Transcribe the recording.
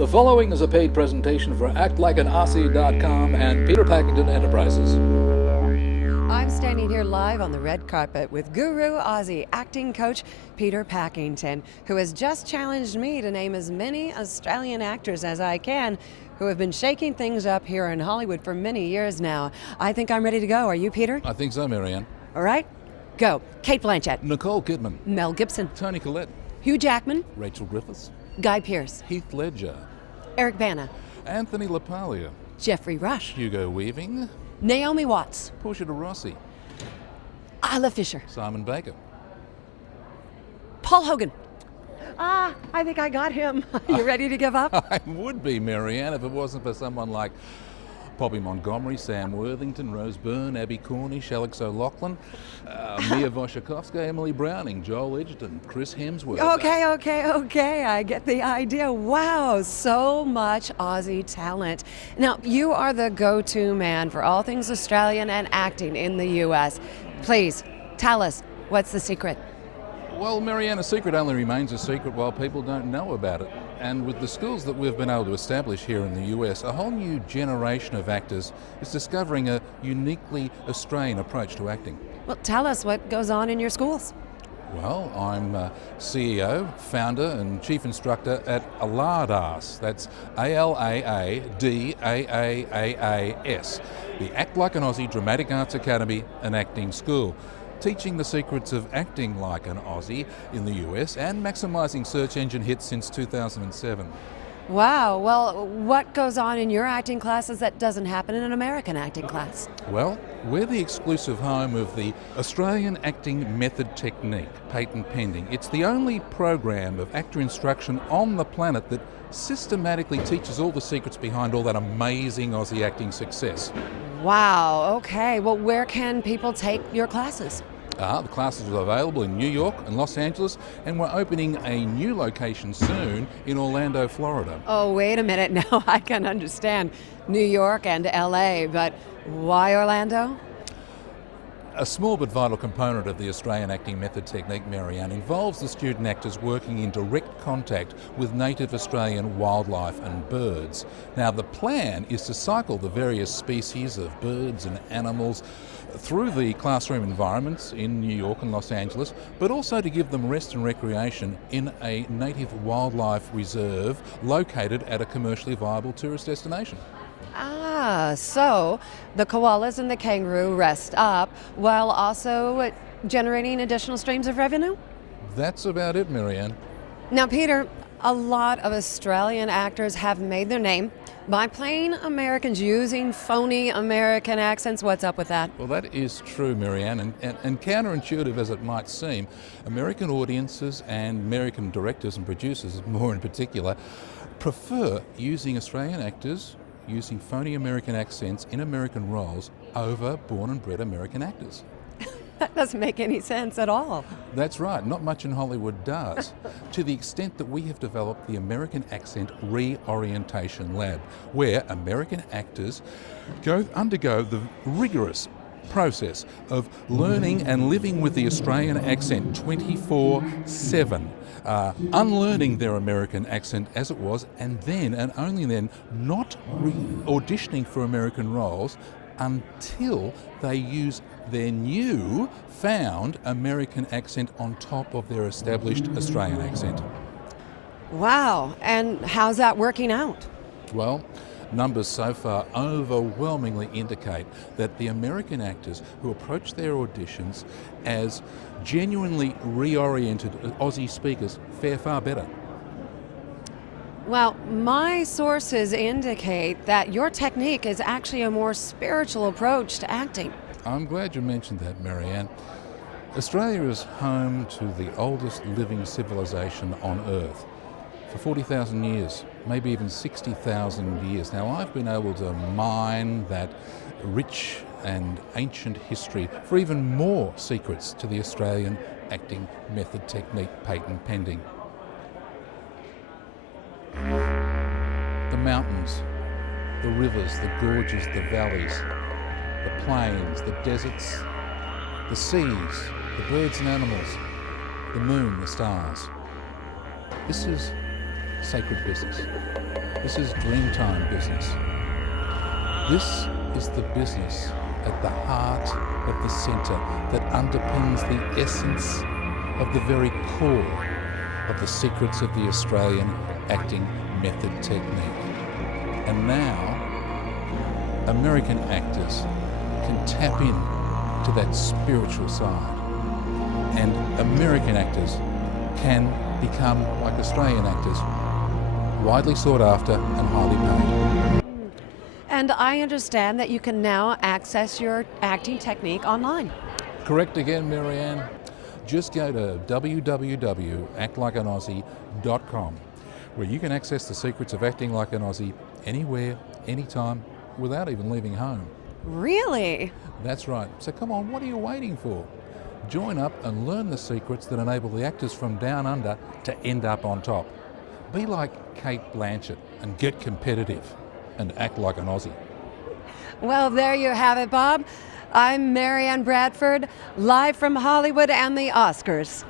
The following is a paid presentation for ActLikeAnAussie.com and Peter Pakington Enterprises. I'm standing here live on the red carpet with Guru Aussie acting coach Peter Pakington, who has just challenged me to name as many Australian actors as I can who have been shaking things up here in Hollywood for many years now. I think I'm ready to go. Are you, Peter? I think so, Marianne. All right, go. Kate Blanchett. Nicole Kidman. Mel Gibson. Toni Collette. Hugh Jackman. Rachel Griffiths. Guy Pearce. Heath Ledger. Eric Bana. Anthony LaPaglia. Jeffrey Rush. Hugo Weaving. Naomi Watts. Portia de Rossi. Isla Fisher. Simon Baker. Paul Hogan. I think I got him. You ready to give up? I would be, Marianne, if it wasn't for someone like Bobby Montgomery, Sam Worthington, Rose Byrne, Abby Cornish, Alex O'Loughlin, Mia Wasikowska, Emily Browning, Joel Edgerton, Chris Hemsworth. Okay. I get the idea. Wow, so much Aussie talent. Now, you are the go-to man for all things Australian and acting in the U.S. Please, tell us, what's the secret? Well, Marianne, a secret only remains a secret while people don't know about it. And with the skills that we've been able to establish here in the US, a whole new generation of actors is discovering a uniquely Australian approach to acting. Well, tell us what goes on in your schools. Well, I'm CEO, founder and chief instructor at ALAADAS. That's ALAADAAAS, the Act Like an Aussie Dramatic Arts Academy and Acting School, teaching the secrets of acting like an Aussie in the US and maximising search engine hits since 2007. Wow, well, what goes on in your acting classes that doesn't happen in an American acting class? Well, we're the exclusive home of the Australian Acting Method Technique, patent pending. It's the only program of actor instruction on the planet that systematically teaches all the secrets behind all that amazing Aussie acting success. Wow, okay. Well, where can people take your classes? The classes are available in New York and Los Angeles, and we're opening a new location soon in Orlando, Florida. Oh, wait a minute. Now I can understand New York and LA, but why Orlando? A small but vital component of the Australian Acting Method Technique, Marianne, involves the student actors working in direct contact with native Australian wildlife and birds. Now, the plan is to cycle the various species of birds and animals through the classroom environments in New York and Los Angeles, but also to give them rest and recreation in a native wildlife reserve located at a commercially viable tourist destination. So the koalas and the kangaroo rest up while also generating additional streams of revenue? That's about it, Marianne. Now, Peter, a lot of Australian actors have made their name by playing Americans using phony American accents. What's up with that? Well, that is true, Marianne, and counterintuitive as it might seem, American audiences and American directors and producers, more in particular, prefer using Australian actors using phony American accents in American roles over born and bred American actors. That doesn't make any sense at all. That's right, not much in Hollywood does, to the extent that we have developed the American Accent Reorientation Lab, where American actors undergo the rigorous process of learning and living with the Australian accent 24/7. Unlearning their American accent as it was, and then, and only then, not auditioning for American roles until they use their new found American accent on top of their established Australian accent. Wow, and how's that working out? Well, numbers so far overwhelmingly indicate that the American actors who approach their auditions as genuinely reoriented Aussie speakers fare far better. Well, my sources indicate that your technique is actually a more spiritual approach to acting. I'm glad you mentioned that, Marianne. Australia is home to the oldest living civilization on Earth for 40,000 years, maybe even 60,000 years. Now, I've been able to mine that rich and ancient history for even more secrets to the Australian Acting Method Technique, patent pending. The mountains, the rivers, the gorges, the valleys, the plains, the deserts, the seas, the birds and animals, the moon, the stars. This is sacred business. This is dreamtime business. This is the business at the heart of the centre that underpins the essence of the very core of the secrets of the Australian acting method technique. And now, American actors can tap in to that spiritual side. And American actors can become, like Australian actors, widely sought after and highly paid. And I understand that you can now access your acting technique online. Correct again, Marianne. Just go to www.actlikeanaussie.com, where you can access the secrets of acting like an Aussie anywhere, anytime, without even leaving home. Really? That's right. So come on, what are you waiting for? Join up and learn the secrets that enable the actors from down under to end up on top. Be like Kate Blanchett and get competitive and act like an Aussie. Well, there you have it, Bob. I'm Marianne Bradford, live from Hollywood and the Oscars.